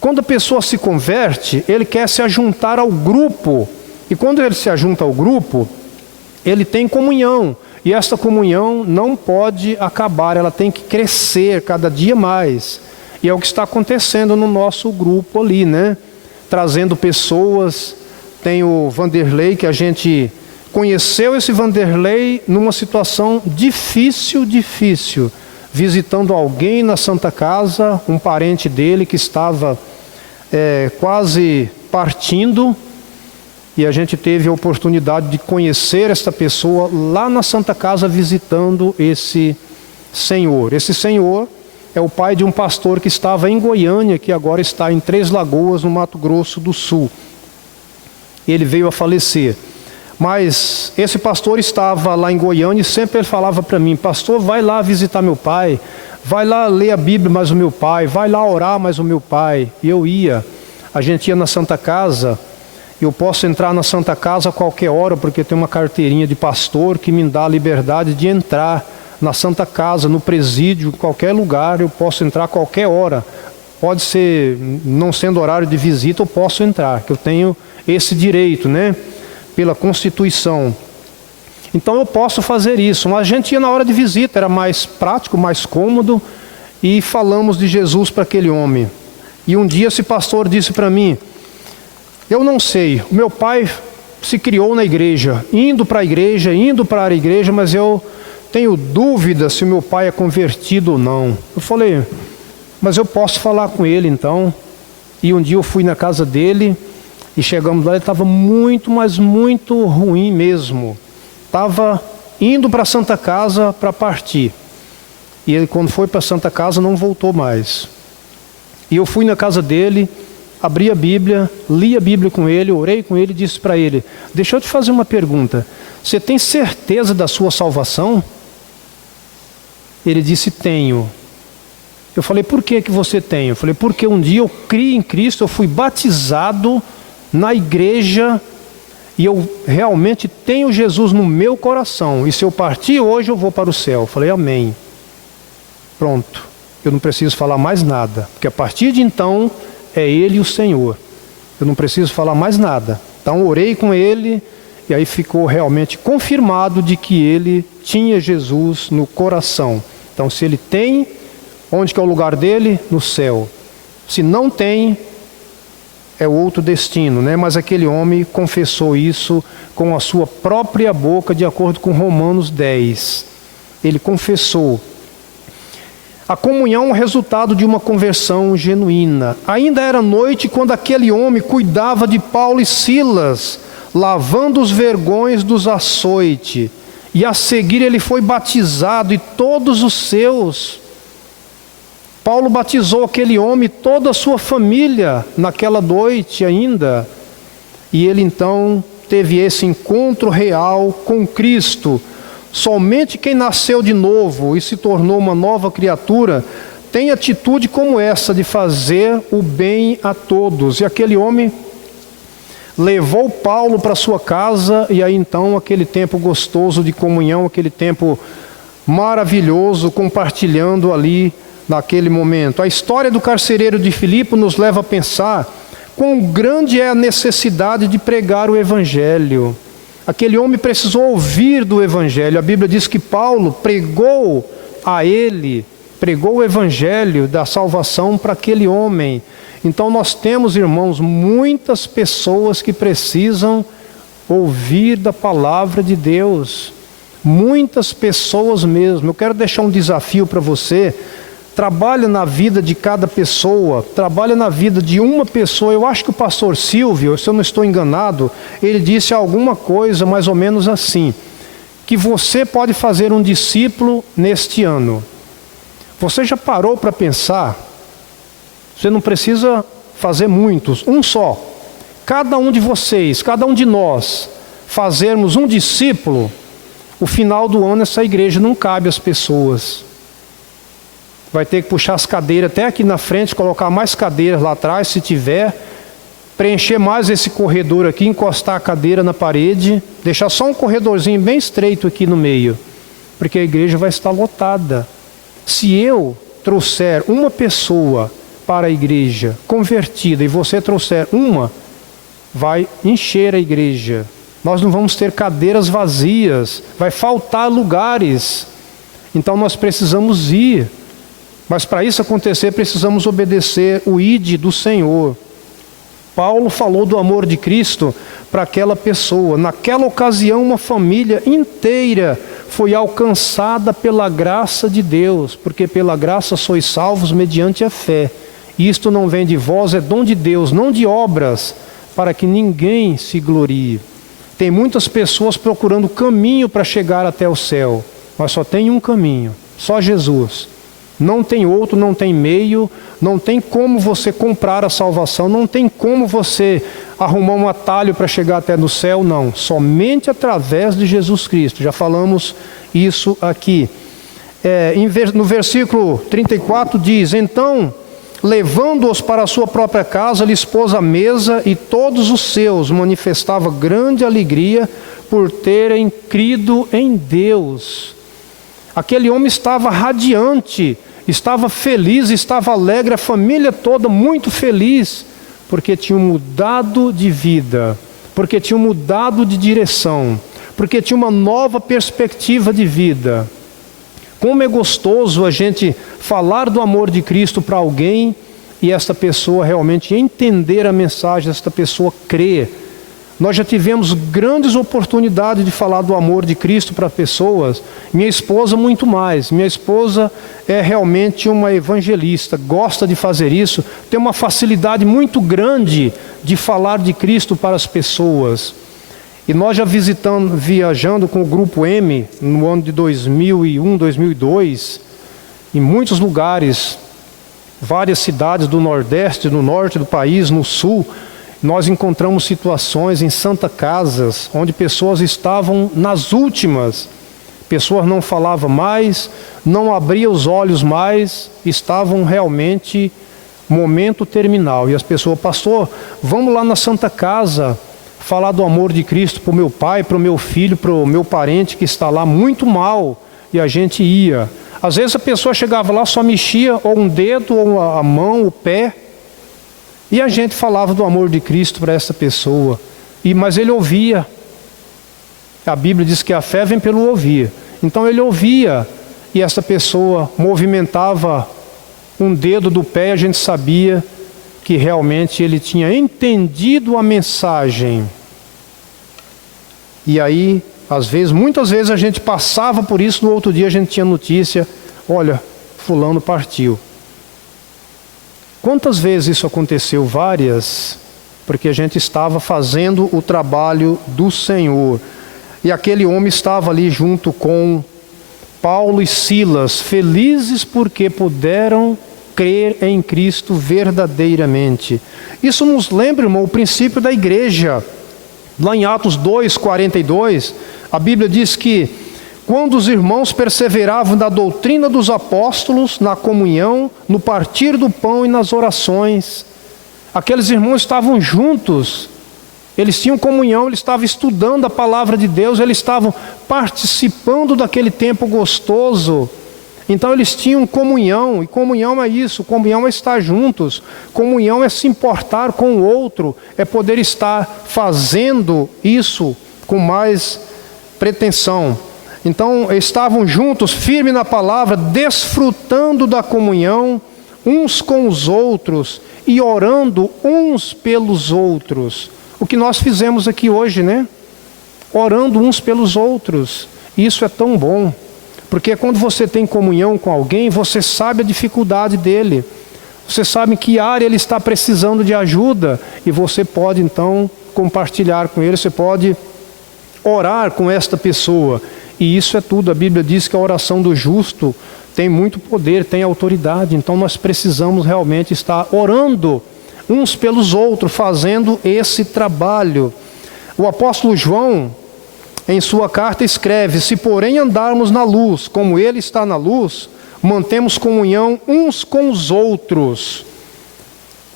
Quando a pessoa se converte, ele quer se ajuntar ao grupo. E quando ele se ajunta ao grupo, ele tem comunhão. E esta comunhão não pode acabar, ela tem que crescer cada dia mais. E é o que está acontecendo no nosso grupo ali, né? Trazendo pessoas. Tem o Vanderlei, que a gente conheceu esse Vanderlei numa situação difícil. Visitando alguém na Santa Casa, um parente dele que estava quase partindo. E a gente teve a oportunidade de conhecer esta pessoa lá na Santa Casa, visitando esse senhor. Esse senhor é o pai de um pastor que estava em Goiânia, que agora está em Três Lagoas, no Mato Grosso do Sul. Ele veio a falecer. Mas esse pastor estava lá em Goiânia e sempre ele falava para mim: pastor, vai lá visitar meu pai, vai lá ler a Bíblia mais o meu pai, vai lá orar mais o meu pai. E eu ia, a gente ia na Santa Casa. Eu posso entrar na Santa Casa a qualquer hora, porque tem uma carteirinha de pastor que me dá a liberdade de entrar na Santa Casa, no presídio, em qualquer lugar, eu posso entrar a qualquer hora. Pode ser, não sendo horário de visita, eu posso entrar, que eu tenho esse direito, né? pela Constituição. Então eu posso fazer isso. Mas a gente ia na hora de visita, era mais prático, mais cômodo, e falamos de Jesus para aquele homem. E um dia esse pastor disse para mim: eu não sei, o meu pai se criou na igreja, indo para a igreja, mas eu tenho dúvida se o meu pai é convertido ou não. Eu falei: mas eu posso falar com ele então. E um dia eu fui na casa dele, e chegamos lá, ele estava muito, mas muito ruim mesmo. Estava indo para a Santa Casa para partir. E ele, quando foi para a Santa Casa, não voltou mais. E eu fui na casa dele, abri a Bíblia, li a Bíblia com ele, orei com ele e disse para ele: deixa eu te fazer uma pergunta. Você tem certeza da sua salvação? Ele disse: tenho. Eu falei: por que você tem? Eu falei: porque um dia eu criei em Cristo, eu fui batizado na igreja e eu realmente tenho Jesus no meu coração. E se eu partir hoje, eu vou para o céu. Eu falei: amém. Pronto. Eu não preciso falar mais nada, porque a partir de então é Ele o Senhor. Eu não preciso falar mais nada. Então orei com ele e aí ficou realmente confirmado de que ele tinha Jesus no coração. Então se ele tem, onde que é o lugar dele? No céu. Se não tem, é outro destino, né? Mas aquele homem confessou isso com a sua própria boca, de acordo com Romanos 10. Ele confessou. A comunhão é o resultado de uma conversão genuína. Ainda era noite quando aquele homem cuidava de Paulo e Silas, lavando os vergões dos açoites. E a seguir ele foi batizado e todos os seus. Paulo batizou aquele homem e toda a sua família naquela noite ainda. E ele então teve esse encontro real com Cristo. Somente quem nasceu de novo e se tornou uma nova criatura tem atitude como essa de fazer o bem a todos. E aquele homem levou Paulo para sua casa, e aí então aquele tempo gostoso de comunhão, aquele tempo maravilhoso, compartilhando ali naquele momento. A história do carcereiro de Filipe nos leva a pensar quão grande é a necessidade de pregar o Evangelho. Aquele homem precisou ouvir do Evangelho. A Bíblia diz que Paulo pregou a ele, pregou o Evangelho da salvação para aquele homem. Então nós temos, irmãos, muitas pessoas que precisam ouvir da palavra de Deus. Muitas pessoas mesmo. Eu quero deixar um desafio para você. Trabalha na vida de cada pessoa, trabalha na vida de uma pessoa. Eu acho que o pastor Silvio, se eu não estou enganado, ele disse alguma coisa mais ou menos assim, que você pode fazer um discípulo neste ano. Você já parou para pensar? Você não precisa fazer muitos, um só. Cada um de vocês, cada um de nós, fazermos um discípulo, o final do ano essa igreja não cabe às pessoas. Vai ter que puxar as cadeiras até aqui na frente, colocar mais cadeiras lá atrás, se tiver, preencher mais esse corredor aqui, encostar a cadeira na parede, deixar só um corredorzinho bem estreito aqui no meio, porque a igreja vai estar lotada. Se eu trouxer uma pessoa para a igreja convertida e você trouxer uma, vai encher a igreja. Nós não vamos ter cadeiras vazias, vai faltar lugares. Então nós precisamos ir. Mas para isso acontecer, precisamos obedecer o ide do Senhor. Paulo falou do amor de Cristo para aquela pessoa. Naquela ocasião, uma família inteira foi alcançada pela graça de Deus, porque pela graça sois salvos mediante a fé. Isto não vem de vós, é dom de Deus, não de obras, para que ninguém se glorie. Tem muitas pessoas procurando caminho para chegar até o céu, mas só tem um caminho, só Jesus. Não tem outro, não tem meio, não tem como você comprar a salvação, não tem como você arrumar um atalho para chegar até no céu, não. Somente através de Jesus Cristo. Já falamos isso aqui. No versículo 34 diz: então, levando-os para a sua própria casa, lhes pôs a mesa, e todos os seus manifestava grande alegria por terem crido em Deus. Aquele homem estava radiante, estava feliz, estava alegre, a família toda muito feliz, porque tinham mudado de vida, porque tinham mudado de direção, porque tinham uma nova perspectiva de vida. Como é gostoso a gente falar do amor de Cristo para alguém e esta pessoa realmente entender a mensagem, esta pessoa crer. Nós já tivemos grandes oportunidades de falar do amor de Cristo para pessoas. Minha esposa muito mais. Minha esposa é realmente uma evangelista, gosta de fazer isso, tem uma facilidade muito grande de falar de Cristo para as pessoas. E nós já viajando com o Grupo M, no ano de 2001, 2002, em muitos lugares, várias cidades do Nordeste, do Norte do país, no Sul, nós encontramos situações em Santa Casas, onde pessoas estavam nas últimas. Pessoas não falavam mais, não abriam os olhos mais, estavam realmente momento terminal. E as pessoas, pastor, vamos lá na Santa Casa, falar do amor de Cristo para o meu pai, para o meu filho, para o meu parente que está lá muito mal. E a gente ia. Às vezes a pessoa chegava lá, só mexia ou um dedo, ou a mão, o pé. E a gente falava do amor de Cristo para essa pessoa. Mas ele ouvia. A Bíblia diz que a fé vem pelo ouvir. Então ele ouvia. E essa pessoa movimentava um dedo do pé e a gente sabia que realmente ele tinha entendido a mensagem. E aí, muitas vezes a gente passava por isso, no outro dia a gente tinha notícia, olha, fulano partiu. Quantas vezes isso aconteceu? Várias, porque a gente estava fazendo o trabalho do Senhor. E aquele homem estava ali junto com Paulo e Silas, felizes porque puderam crer em Cristo verdadeiramente. Isso nos lembra, irmão, o princípio da igreja. Lá em Atos 2:42, a Bíblia diz que quando os irmãos perseveravam na doutrina dos apóstolos, na comunhão, no partir do pão e nas orações, aqueles irmãos estavam juntos, eles tinham comunhão, eles estavam estudando a palavra de Deus, eles estavam participando daquele tempo gostoso. Então eles tinham comunhão, e comunhão é isso, comunhão é estar juntos, comunhão é se importar com o outro, é poder estar fazendo isso com mais pretensão. Então estavam juntos, firmes na palavra, desfrutando da comunhão uns com os outros e orando uns pelos outros. O que nós fizemos aqui hoje, né? Orando uns pelos outros. Isso é tão bom. Porque quando você tem comunhão com alguém, você sabe a dificuldade dele. Você sabe em que área ele está precisando de ajuda. E você pode então compartilhar com ele, você pode orar com esta pessoa. E isso é tudo. A Bíblia diz que a oração do justo tem muito poder, tem autoridade. Então nós precisamos realmente estar orando uns pelos outros, fazendo esse trabalho. O apóstolo João, em sua carta, escreve: se porém andarmos na luz, como ele está na luz, mantemos comunhão uns com os outros.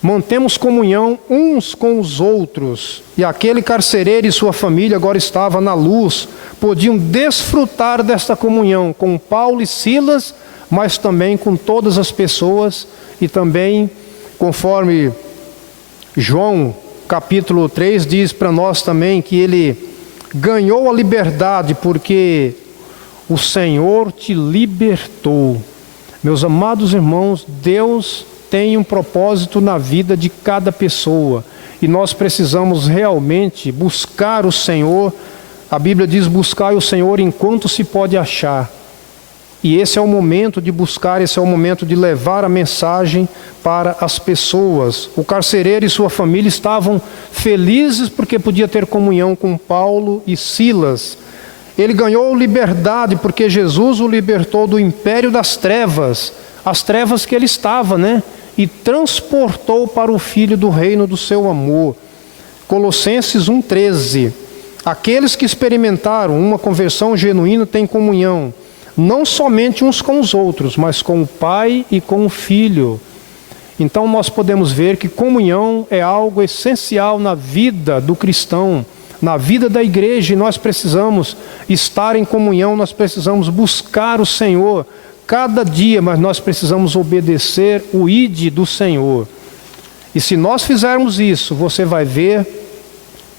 Mantemos comunhão uns com os outros. E aquele carcereiro e sua família agora estavam na luz, podiam desfrutar desta comunhão com Paulo e Silas, mas também com todas as pessoas. E também, conforme João capítulo 3 diz para nós também, que ele ganhou a liberdade porque o Senhor te libertou. Meus amados irmãos, Deus tem um propósito na vida de cada pessoa e nós precisamos realmente buscar o Senhor. A Bíblia diz: buscar o Senhor enquanto se pode achar. E esse é o momento de buscar, esse é o momento de levar a mensagem para as pessoas. O carcereiro e sua família estavam felizes porque podia ter comunhão com Paulo e Silas. Ele ganhou liberdade porque Jesus o libertou do império das trevas, as trevas que ele estava, né? E transportou para o Filho do reino do seu amor. Colossenses 1,13. Aqueles que experimentaram uma conversão genuína têm comunhão, não somente uns com os outros, mas com o Pai e com o Filho. Então nós podemos ver que comunhão é algo essencial na vida do cristão, na vida da igreja, e nós precisamos estar em comunhão, nós precisamos buscar o Senhor cada dia, mas nós precisamos obedecer o ide do Senhor. E se nós fizermos isso, você vai ver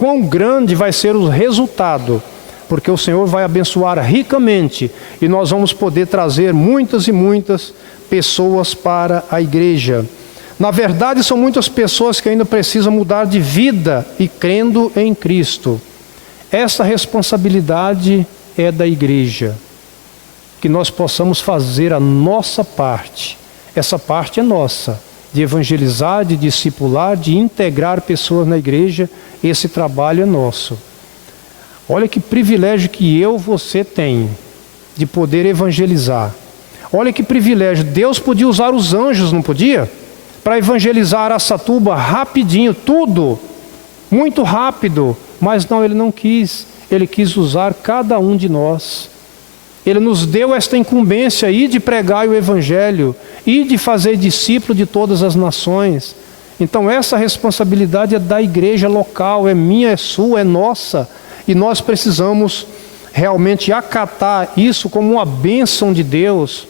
quão grande vai ser o resultado, porque o Senhor vai abençoar ricamente e nós vamos poder trazer muitas e muitas pessoas para a igreja. Na verdade, são muitas pessoas que ainda precisam mudar de vida e crendo em Cristo. Essa responsabilidade é da igreja, que nós possamos fazer a nossa parte. Essa parte é nossa, de evangelizar, de discipular, de integrar pessoas na igreja. Esse trabalho é nosso. Olha que privilégio que você tem de poder evangelizar. Olha que privilégio. Deus podia usar os anjos, não podia? Para evangelizar Araçatuba rapidinho, tudo, muito rápido. Mas não, Ele não quis. Ele quis usar cada um de nós. Ele nos deu esta incumbência aí de pregar o Evangelho e de fazer discípulo de todas as nações. Então essa responsabilidade é da igreja local, é minha, é sua, é nossa. E nós precisamos realmente acatar isso como uma bênção de Deus.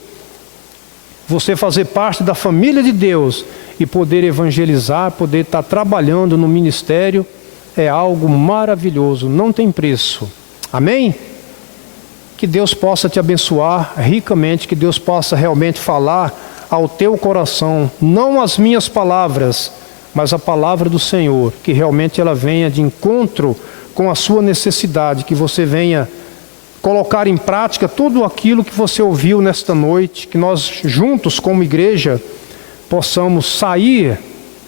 Você fazer parte da família de Deus e poder evangelizar, poder estar trabalhando no ministério, é algo maravilhoso, não tem preço. Amém? Que Deus possa te abençoar ricamente, que Deus possa realmente falar ao teu coração, não as minhas palavras, mas a palavra do Senhor, que realmente ela venha de encontro com a sua necessidade, que você venha colocar em prática tudo aquilo que você ouviu nesta noite, que nós juntos como igreja possamos sair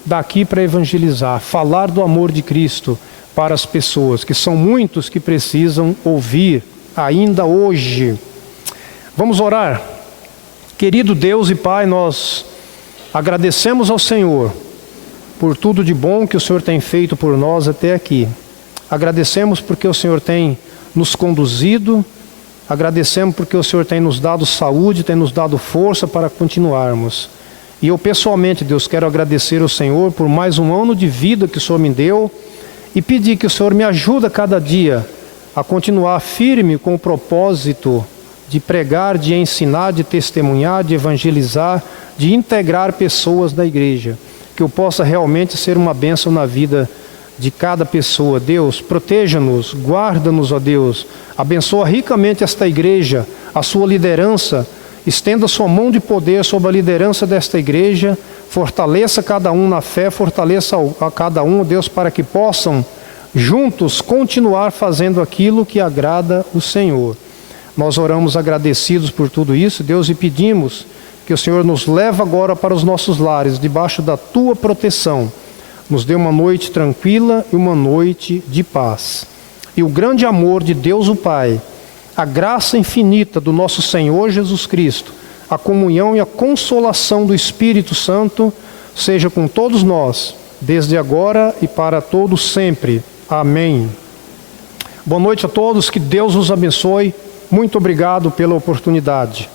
daqui para evangelizar, falar do amor de Cristo para as pessoas, que são muitos que precisam ouvir ainda hoje. Vamos orar. Querido Deus e Pai, nós agradecemos ao Senhor por tudo de bom que o Senhor tem feito por nós até aqui. Agradecemos porque o Senhor tem nos conduzido, agradecemos porque o Senhor tem nos dado saúde, tem nos dado força para continuarmos. E eu pessoalmente, Deus, quero agradecer ao Senhor por mais um ano de vida que o Senhor me deu e pedir que o Senhor me ajude cada dia a continuar firme com o propósito de pregar, de ensinar, de testemunhar, de evangelizar, de integrar pessoas da igreja. Que eu possa realmente ser uma bênção na vida de cada pessoa. Deus, proteja-nos, guarda-nos, ó Deus. Abençoa ricamente esta igreja, a sua liderança. Estenda sua mão de poder sobre a liderança desta igreja. Fortaleça cada um na fé, fortaleça a cada um, Deus, para que possam juntos continuar fazendo aquilo que agrada o Senhor. Nós oramos agradecidos por tudo isso, Deus, e pedimos que o Senhor nos leve agora para os nossos lares, debaixo da Tua proteção. Nos dê uma noite tranquila e uma noite de paz. E o grande amor de Deus o Pai, a graça infinita do nosso Senhor Jesus Cristo, a comunhão e a consolação do Espírito Santo, seja com todos nós, desde agora e para todos sempre. Amém. Boa noite a todos, que Deus os abençoe. Muito obrigado pela oportunidade.